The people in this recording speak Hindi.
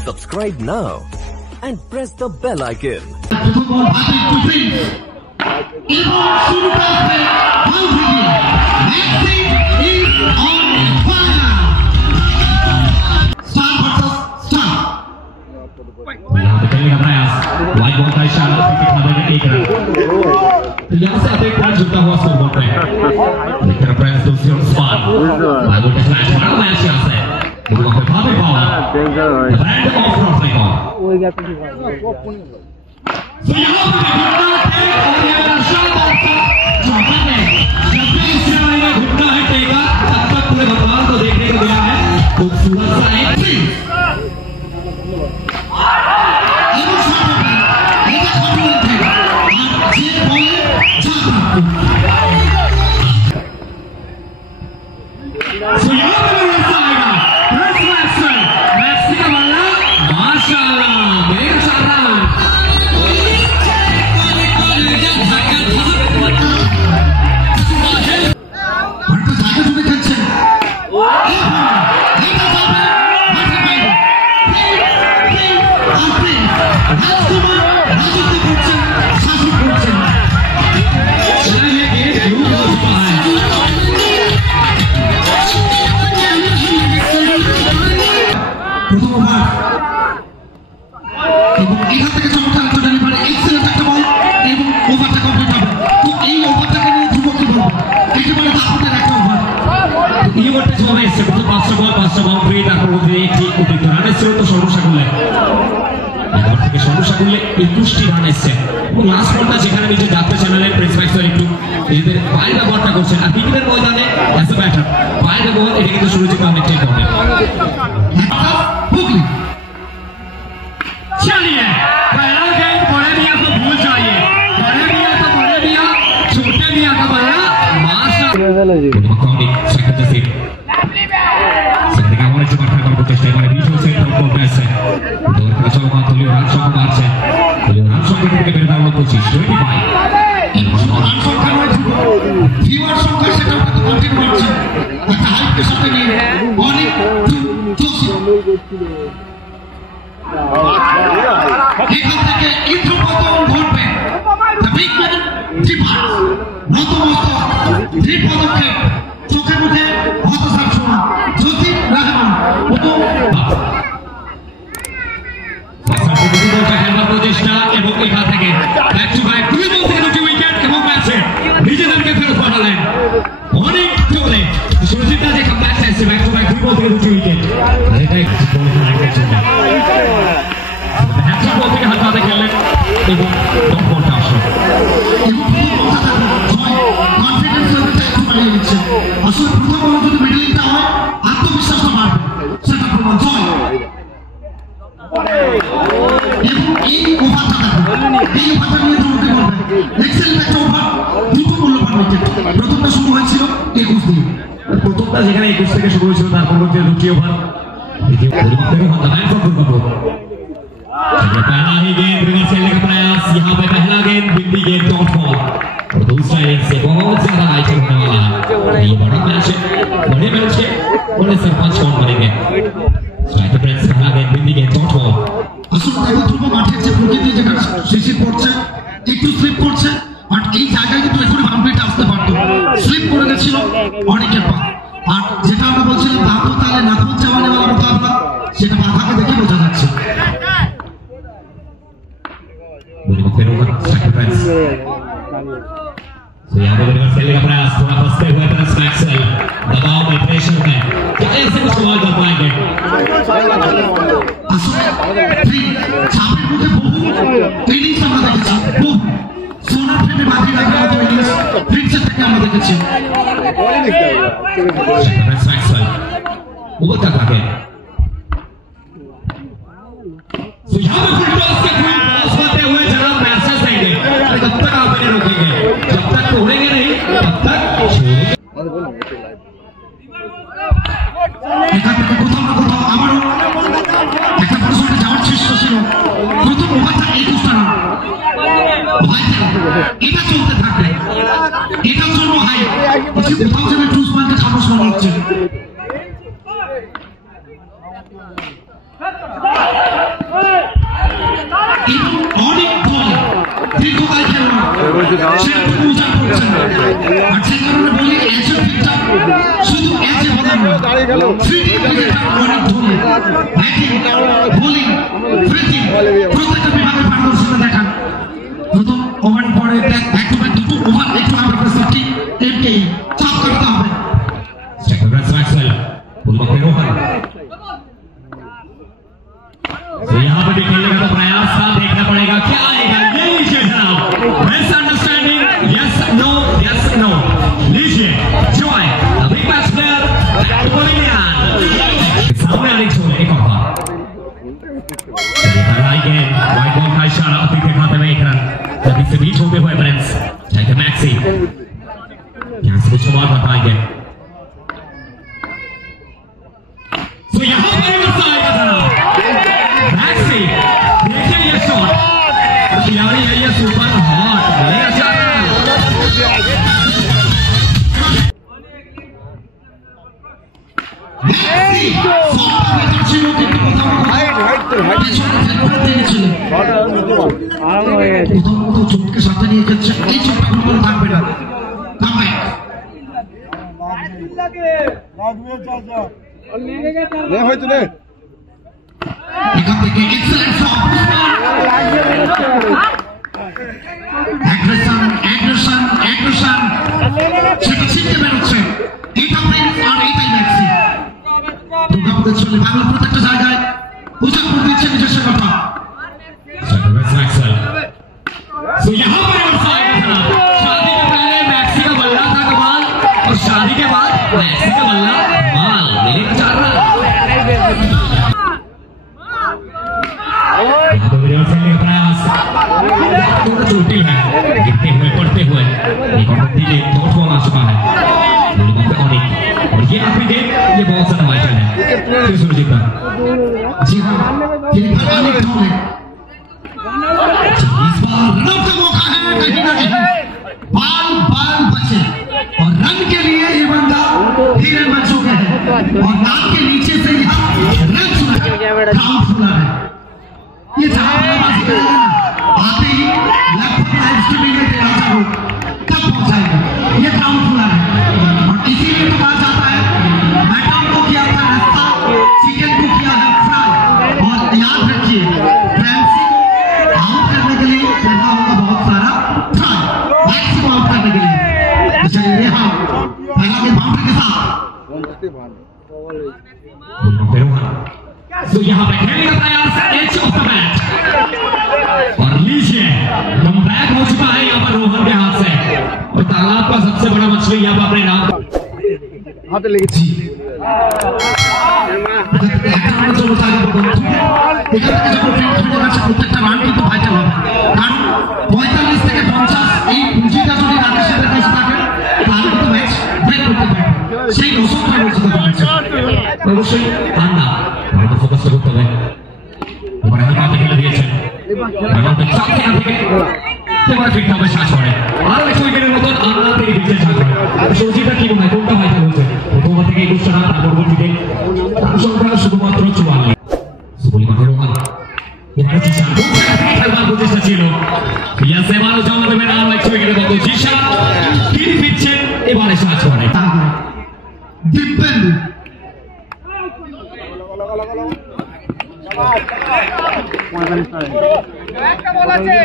Subscribe now and press the bell icon. यहाँ से आता एक पॉइंट जुड़ता हुआ स्कोरबोर्ड पे लेकिन फ्रेंड्स दोस्तों स्पान बाइबल का फ्लैश बड़ा मैच यहाँ से वो पे भाभी power brand of fraud line वो गया तो यहाँ पे घुटना टेक और ये शानदार सा चौका है जब भी इस खिलाड़ी ने घुटना है टेका तब तक पूरे भगवान को देखने को मिला है खूबसूरत सा एंट्री So यहाँ पे भी आएगा प्रेस मैक्सवेल मैक्सी का बल्ला माशाल्लाह मेरे सारा লাস্ট বলটা যেখানে নিজে যাত্রা চ্যানেলের প্রেস ম্যাক্সওয়েল একটু নিজেদের পায়ের ব্যবহারটা করছেন আর ক্রিকেটের ময়দানে অ্যাজ এ ব্যাটার পায়ের ব্যবহার এটা কিন্তু সুরজিৎ অনেকটাই কমে चलिए पहला गेंद बड़े मियां को भूल जाइए बड़े मियां तो बड़े मियां छोटे मियां का बल्ला माशाल्लाह सेकंड सीट সেদিকে আমার একটু মাঠে করতে চেষ্টা করে বিশাল সেট আউট করছে দৌড় করে চলো মাতুলি রান সংখ্যা বাড়ছে রান সংখ্যা থেকে বেড়ে দাঁড়ালো 25 রান সংখ্যা নয় ভিউয়ার সংখ্যা সেটা তো কন্টিনিউ করছে একটা হাইপের সাথে নিয়ে অনেক চলছে এখান থেকে ইন্দ্র পতন ঘটবে দ্য বিগ ম্যান ডিপার্ট নতমস্তক দৃঢ় পদক্ষেপ চোখে মুখে হতাশার ছোঁয়া জ্যোতি রহমান প্রচেষ্টা এবং এখান থেকে ব্যাক টু ব্যাক দুই বল থেকে দুটি উইকেট এবং ম্যাচে নিজেদেরকে ফেরত পাঠালেন অনেক চলে সুরজিৎ যে কামব্যাক এসেছে ব্যাক টু ব্যাক দুই বল থেকে দুটি উইকেট আর এটাই হ্যাট্রিক বল থেকে হাত হাতে খেললেন এবং ডট বলটা আসলো কনফিডেন্স লেভেলটা একটু বাড়িয়ে দিচ্ছে আসলে প্রথম বল যদি মিডলিংটা হয় আত্মবিশ্বাসটা বাড়বে সেটা প্রমাণ জয় এবং এই ওভারটা এই ওভারটা নিয়ে দৌড়তে পারবে এক্সেল একটা ওভার দুটো মূল্যবান উইকেট প্রথমটা শুরু হয়েছিল 21 দিয়ে প্রথমটা যেখানে 21 থেকে শুরু হয়েছিল তার পরবর্তী দুটি ওভার দ্বিতীয় পরিমাণ থেকে হত্যা ম্যান ফর দুর্গাপুর पहला ही गेंद रिवर्स खेलने का प्रयास यहाँ पे पहला गेंद बिंदी गेंद डॉट बॉल और दूसरा इनिंग से बहुत ज्यादा आइटम होने वाला है ये बड़ा मैच है बड़े मैच है बड़े सरपंच कौन बनेंगे स्ट्राइक प्रिंस पहला गेंद बिंदी गेंद डॉट बॉल আসলে দেখো ধ্রুব মাঠের যে প্রকৃতি যেখানে শিশির পড়ছে একটু স্লিপ করছে বাট এই জায়গায় কিন্তু এখনই বাউন্ডারিটা আসতে পারতো স্লিপ করে গেছিল অনেকের পা আর যেটা আমরা বলছিলাম দাঁতো তালে নাথুন চাওয়ানে वाला মোকাবেলা সেটা মাথাকে দেখে বোঝা যাচ্ছে So यहाँ पे रिवर्स खेलने का प्रयास थोड़ा फंसते हुए प्रेस मैक्सवेल दबाव में प्रेशर में क्या ऐसे कुछ बॉल कर पाएंगे छापे मुझे बहुत इनिंग्स আমরা দেখেছি বহু সোনার ফ্রেমে বাঁধি রাখার মতো ইনিংস প্রিন্সেস থেকে আমরা দেখেছি প্রেস मैक्सवेल ऊपर तक आगे So यहाँ पे फुल टॉस के फुल टॉस करते हुए जनाब मैसेज देंगे जब तक आप इन्हें रोकेंगे जब तक तोड़ेंगे नहीं तब तक এখান থেকে কোথাও না কোথাও আবারও একটা পরিসরে যাওয়ার চেষ্টা ছিল প্রথম ওভারটা 21 রান ভাই এটা চলতে থাকবে এটার জন্য হাই কোথাও যেন টুসমানকে সাহস মনে হচ্ছে সেটুকু উজাড় করছেন না। আর সেই কারণে বলি এসে ফিটটা শুধু এসে বলার নয়, ফিটিং বিভাগটা অনেক ধরনের, ব্যাটিং, বোলিং, ফিল্ডিং প্রত্যেকটা বিভাগের পারদর্শিতা দেখান। প্রথম ওভার পরে ব্যাক টু ব্যাক দুটো ওভার একটু আমার প্রস্তাবটি এমকে চাপ করতে হবে। मैक्सवेल रोहन तो यहाँ पे भी खेलने का तो प्रयास था, देखना पड़ेगा क्या आएगा। ये लीजिए जनाब, बेस्ट अंडरस्टैंडिंग, यस नो लीजिए Joy big match player pavilion सामने आने छोड़ एक और बार आएंगे वाइड बॉल का इशारा अतीत के खाते में एक रन जल्दी से बीच होते हुए प्रिंस चाहे मैक्सी यहाँ से शुमार बताएंगे। तो यहाँ पर आएगा जनाब मैक्सी, देखिए ये शॉट तैयारी है, ये सुपर हॉट ले जा रहा है। मैक्सी शॉट बेटर ছিল কিন্তু কোথাও পেছনে ফেরত দিয়েছিলেন, প্রথমত চোটকে সাথে নিয়ে যাচ্ছে, এই চোটটা কোনো থাকবে না। কামব্যাক ले होय तुले এখান থেকে এক্সেলেন্ট শট, অ্যাগ্রেশন সেটা ছিটকে বেরোচ্ছে। এটা প্রিন্স আর এইটাই ম্যাক্সি, দুর্গাপুরের ছেলে বাংলা প্রত্যেকটা জায়গায় উজাড় করে দিচ্ছে নিজের সেবাটা। तो यहाँ पर शादी के पहले मैक्सी का बल्ला था कमाल और शादी के बाद मैक्सी का बल्ला कमाल मिले चार रन। चोटी है गिरते हुए पड़ते हुए चोट बॉल आ चुका है और ये आखिरी गेम ये बहुत ज्यादा वाइटल है सुरजीत का। जी हाँ इस बार रन का मौका है, कहीं ना कहीं बाल बचे और रन के लिए ये बंदा हीरे बन चुके हैं और नाक के नीचे से यहाँ रन चुना है, ग्राउंड खुला है। ये जहां बल्लेबाजी करेगा ना आते ही लगभग लाइव स्ट्रीमिंग में तेरा चालू तब पहुंचाएगा, ये ग्राउंड खुला है। और इसीलिए तो कहा जाता है मैटम को किया था नाश्ता, चिकन को किया है फ्राई। और याद रखिए फ्रांसी आउट करने के लिए करना होगा बहुत सारा ट्राई, मैक्सिमम आउट करने के लिए। तो चलिए हाँ पहला के बाउंड्री के साथ तो यहाँ पे खेलने का प्रयास एज ऑफ द मैच और लीजिए कमबैक हो चुका है यहाँ पर रोहन के हाथ से और तालाब का सबसे बड़ा मछली यहाँ पर अपने नाम हाथ लेके जी প্রত্যেকটা রান কিন্তু ভাইটাল হবে, কারণ 45 থেকে 50 এই পুঁজিটা যদি রানের সাথে কাছে থাকে তাহলে কিন্তু ম্যাচ ব্রেক করতে পারে, সেই রসদটা রয়েছে অবশ্যই আর না ভালো ফোকাস করতে হবে। এবারে হাতে খেলে দিয়েছেন এবারে ফিট হবে শ্বাস করে আর এক উইকেটের মতন আন্না থেকে দিচ্ছেন শ্বাস করে। সুরজিৎটা কি মনে হয় কোনটা ভাইটাল হচ্ছে প্রথম থেকে 21টা রান পরবর্তীতে সংখ্যা শুধুমাত্র 44 সুবলি মাঠে রোহান এবারে জিশান খেলবার প্রচেষ্টা ছিল ইয়াস এবারও জমা দেবেন আর এক উইকেটের মতো জিশান তিনি ফিরছেন এবারে শ্বাস করে দিব্যেন্দু একটা বল আছে